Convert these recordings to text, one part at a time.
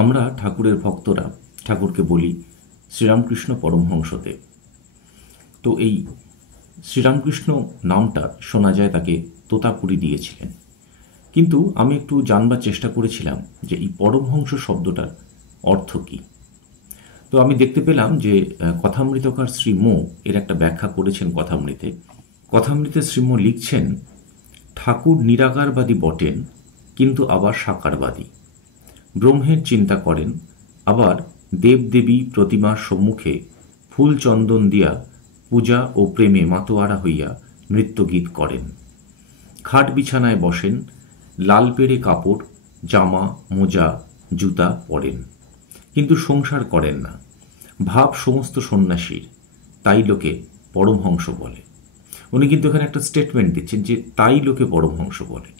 আমরা ঠাকুরের ভক্তরা ঠাকুরকে বলি শ্রীরামকৃষ্ণ পরমহংসদেব। তো এই শ্রীরামকৃষ্ণ নামটা শোনা যায় তাকে তোতাপুরি দিয়েছিলেন। কিন্তু আমি একটু জানবার চেষ্টা করেছিলাম যে এই পরমহংস শব্দটার অর্থ কী। তো আমি দেখতে পেলাম যে কথামৃতকার শ্রী মো এর একটা ব্যাখ্যা করেছেন কথামৃতে। কথামৃতে শ্রী মো লিখছেন, ঠাকুর নিরাকারবাদী বটেন, কিন্তু আবার সাকারবাদী। ব্রহ্মের চিন্তা করেন, আবার দেবদেবী প্রতিমার সম্মুখে ফুল চন্দন দিয়া পূজা ও প্রেমে মাতোয়ারা হইয়া নৃত্যগীত করেন। খাট বিছানায় বসেন, লাল পেড়ে কাপড়, জামা, মোজা, জুতা পরেন, কিন্তু সংসার করেন না। ভাব সমস্ত সন্ন্যাসীর, তাই লোকে পরমহংস বলে। উনি কিন্তু এখানে একটা স্টেটমেন্ট দিচ্ছেন যে তাই লোকে পরমহংস বলে।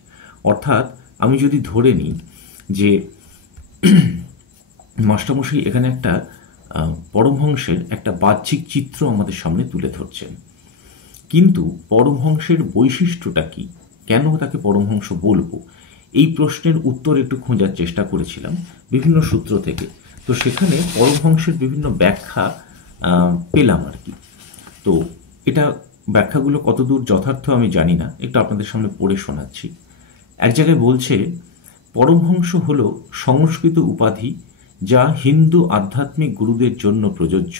অর্থাৎ আমি যদি ধরে নিই যে মাস্টারমশাই এখানে একটা পরমহংসের একটা বাহ্যিক চিত্র আমাদের সামনে তুলে ধরছেন, কিন্তু পরমহংসের বৈশিষ্ট্যটা কি, কেন তাকে পরমহংস বলবো, এই প্রশ্নের উত্তর একটু খোঁজার চেষ্টা করেছিলাম বিভিন্ন সূত্র থেকে। তো সেখানে পরমহংসের বিভিন্ন ব্যাখ্যা পেলাম আর কি। তো এটা ব্যাখ্যাগুলো কতদূর যথার্থ আমি জানি না, একটু আপনাদের সামনে পড়ে শোনাচ্ছি। এক জায়গায় বলছে, পরমহংস হল সংস্কৃত উপাধি যা হিন্দু আধ্যাত্মিক গুরুদের জন্য প্রযোজ্য,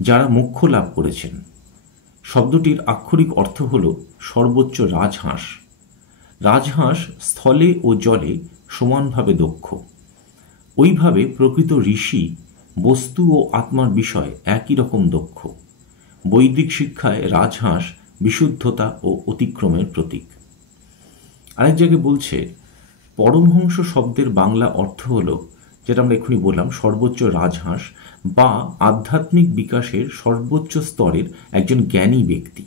যারা মোক্ষ লাভ করেছেন। শব্দটির আক্ষরিক অর্থ হল সর্বোচ্চ রাজহাঁস। রাজহাঁস স্থলে ও জলে সমানভাবে দক্ষ। ওইভাবে প্রকৃত ঋষি বস্তু ও আত্মার বিষয় একই রকম দক্ষ। বৈদিক শিক্ষায় রাজহাঁস বিশুদ্ধতা ও অতিক্রমের প্রতীক। আরেক জায়গায় বলছে, পরমহংস শব্দের বাংলা অর্থ হল, যেটা আমরা এক্ষুনি বললাম, সর্বোচ্চ রাজহাঁস বা আধ্যাত্মিক বিকাশের সর্বোচ্চ স্তরের একজন জ্ঞানী ব্যক্তি,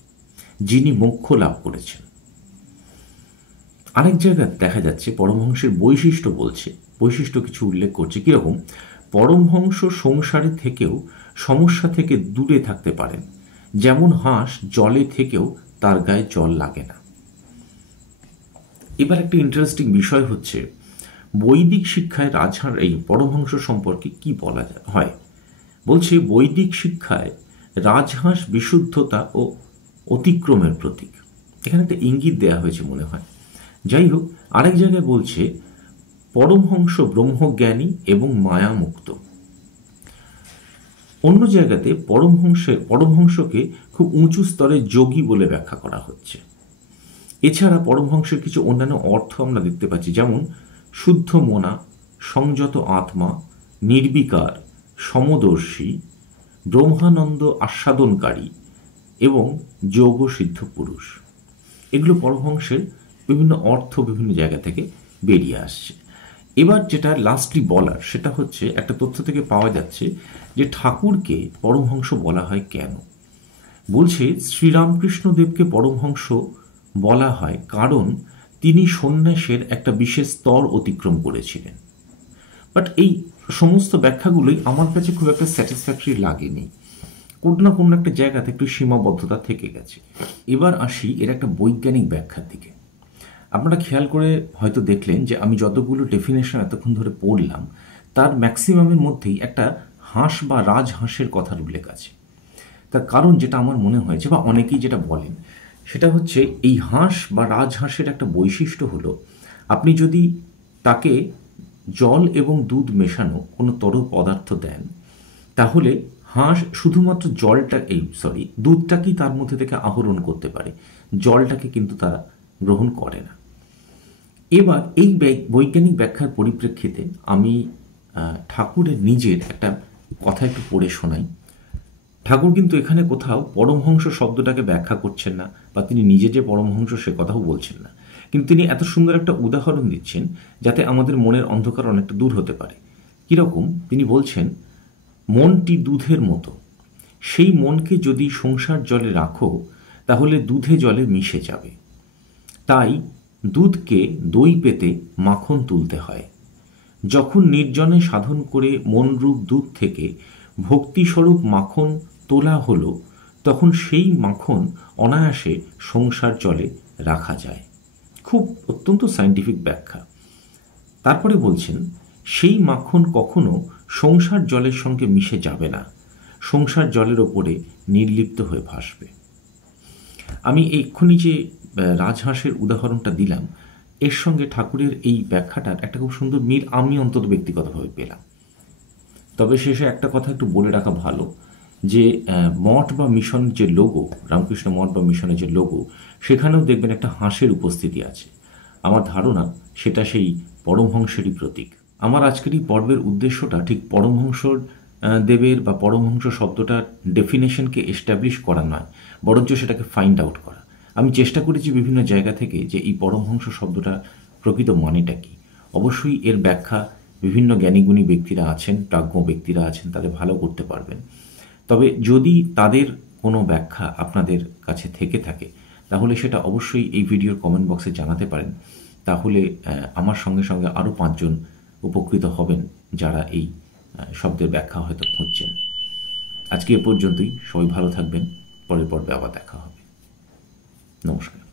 যিনি মোক্ষ লাভ করেছেন। আরেক জায়গায় দেখা যাচ্ছে পরমহংসের বৈশিষ্ট্য বলছে, বৈশিষ্ট্য কিছু উল্লেখ করছে কিরকম, পরমহংস সংসারে থেকেও সমস্যা থেকে দূরে থাকতে পারেন, যেমন হাঁস জলে থেকেও তার গায়ে জল লাগে না। এবার একটা ইন্টারেস্টিং বিষয় হচ্ছে, বৈদিক শিক্ষায় রাজহাঁস এই পরমহংস সম্পর্কে কি বলা হয়। বলছে, বৈদিক শিক্ষায় রাজহাঁস বিশুদ্ধতা ও অতিক্রমের প্রতীক। এখানে একটা ইঙ্গিত দেয়া হয়েছে মনে হয়। যাই হোক, আরেক জায়গায় বলছে, পরমহংস ব্রহ্মজ্ঞানী এবং মায়ামুক্ত। অন্য জায়গাতে পরমহংসকে খুব উঁচু স্তরের যোগী বলে ব্যাখ্যা করা হচ্ছে। এছাড়া পরমহংসের কিছু অন্যান্য অর্থ আমরা দেখতে পাচ্ছি, যেমন শুদ্ধ মনা, সংযত আত্মা, নির্বিকার, সমদর্শী, ব্রহ্মানন্দ আস্বাদনকারী এবং যোগসিদ্ধ পুরুষ। এগুলো পরমহংসের বিভিন্ন অর্থ বিভিন্ন জায়গা থেকে বেরিয়ে আসছে। এবার যেটা লাস্টলি বলার, সেটা হচ্ছে একটা তথ্য থেকে পাওয়া যাচ্ছে যে ঠাকুরকে পরমহংস বলা হয় কেন। বলছে, শ্রীরামকৃষ্ণদেবকে পরমহংস বলা হয় কারণ তিনি সন্ন্যাসের একটা বিশেষ স্তর অতিক্রম করেছিলেন। বাট এই সমস্ত ব্যাখ্যাগুলোই আমার কাছে খুব একটা স্যাটিসফ্যাক্টরি লাগেনি, কোনো না কোনো একটা জায়গাতে একটু সীমাবদ্ধতা থেকে গেছে। এবার আসি এর একটা বৈজ্ঞানিক ব্যাখ্যার দিকে। আপনারা খেয়াল করে হয়তো দেখলেন যে আমি যতগুলো ডেফিনেশন এতক্ষণ ধরে পড়লাম, তার ম্যাক্সিমামের মধ্যেই একটা হাঁস বা রাজহাঁসের কথার উল্লেখ আছে। তার কারণ যেটা আমার মনে হয়েছে, বা অনেকেই যেটা বলেন, সেটা হচ্ছে এই হাঁস বা রাজহাঁসের একটা বৈশিষ্ট্য হলো, আপনি যদি তাকে জল এবং দুধ মেশানো কোনো তরল পদার্থ দেন, তাহলে হাঁস শুধুমাত্র দুধটাকেই তার মধ্যে থেকে আহরণ করতে পারে, জলটাকে কিন্তু তারা গ্রহণ করে না। এবার এই বৈজ্ঞানিক ব্যাখ্যার পরিপ্রেক্ষিতে আমি ঠাকুরের নিজের একটা কথা একটু পড়ে শোনাই। ঠাকুর কিন্তু এখানে কোথাও পরমহংস শব্দটাকে ব্যাখ্যা করছেন না, বা তিনি নিজে যে পরমহংস সে কথাও বলছেন না, কিন্তু তিনি এত সুন্দর একটা উদাহরণ দিচ্ছেন যাতে আমাদের মনের অন্ধকার অনেকটা দূর হতে পারে। কিরকম, তিনি বলছেন, মনটি দুধের মতো, সেই মনকে যদি সংসার জলে রাখো তাহলে দুধে জলে মিশে যাবে। তাই দুধকে দই পেতে মাখন তুলতে হয়। যখন নির্জনে সাধন করে মনরূপ দুধ থেকে ভক্তিস্বরূপ মাখন তোলা হলো, তখন সেই মাখন অনায়াসে সংসার জলে রাখা যায়। খুব অত্যন্ত সায়েন্টিফিক ব্যাখ্যা। তারপরে বলছেন, সেই মাখন কখনো সংসার জলের সঙ্গে মিশে যাবে না, সংসার জলের ওপরে নির্লিপ্ত হয়ে ভাসবে। আমি এক্ষুনি যে রাজহাঁসের উদাহরণটা দিলাম, এর সঙ্গে ঠাকুরের এই ব্যাখ্যাটার একটা খুব সুন্দর মিল আমি অন্তত ব্যক্তিগতভাবে পেলাম। তবে শেষে একটা কথা একটু বলে রাখা ভালো, যে মঠ বা মিশন যে লোগো, রামকৃষ্ণ মঠ বা মিশনের যে লোগো, সেখানেও দেখবেন একটা হাঁসের উপস্থিতি আছে। আমার ধারণা সেটা সেই পরমহংসেরই প্রতীক। আমার আজকের এই পর্বের উদ্দেশ্যটা ঠিক পরমহংসর দেবের বা পরমহংস শব্দটার ডেফিনেশনকে এস্টাবলিশ করা নয়, বরঞ্চ সেটাকে ফাইন্ড আউট করা। আমি চেষ্টা করেছি বিভিন্ন জায়গা থেকে যে এই পরমহংস শব্দটা প্রকৃত মানেটা কি। অবশ্যই এর ব্যাখ্যা বিভিন্ন জ্ঞানীগুণী ব্যক্তিরা আছেন, প্রাজ্ঞ ব্যক্তিরা আছেন, তাদের ভালো করতে পারবেন। তবে যদি তাদের কোনো ব্যাখ্যা আপনাদের কাছে থেকে থাকে, তাহলে সেটা অবশ্যই এই ভিডিওর কমেন্ট বক্সে জানাতে পারেন। তাহলে আমার সঙ্গে সঙ্গে আরও 5 জন উপকৃত হবেন যারা এই শব্দের ব্যাখ্যা হয়তো খুঁজছেন। আজকে এ পর্যন্তই। সবাই ভালো থাকবেন। পরের পর্বে আবার দেখা হবে। নমস্কার।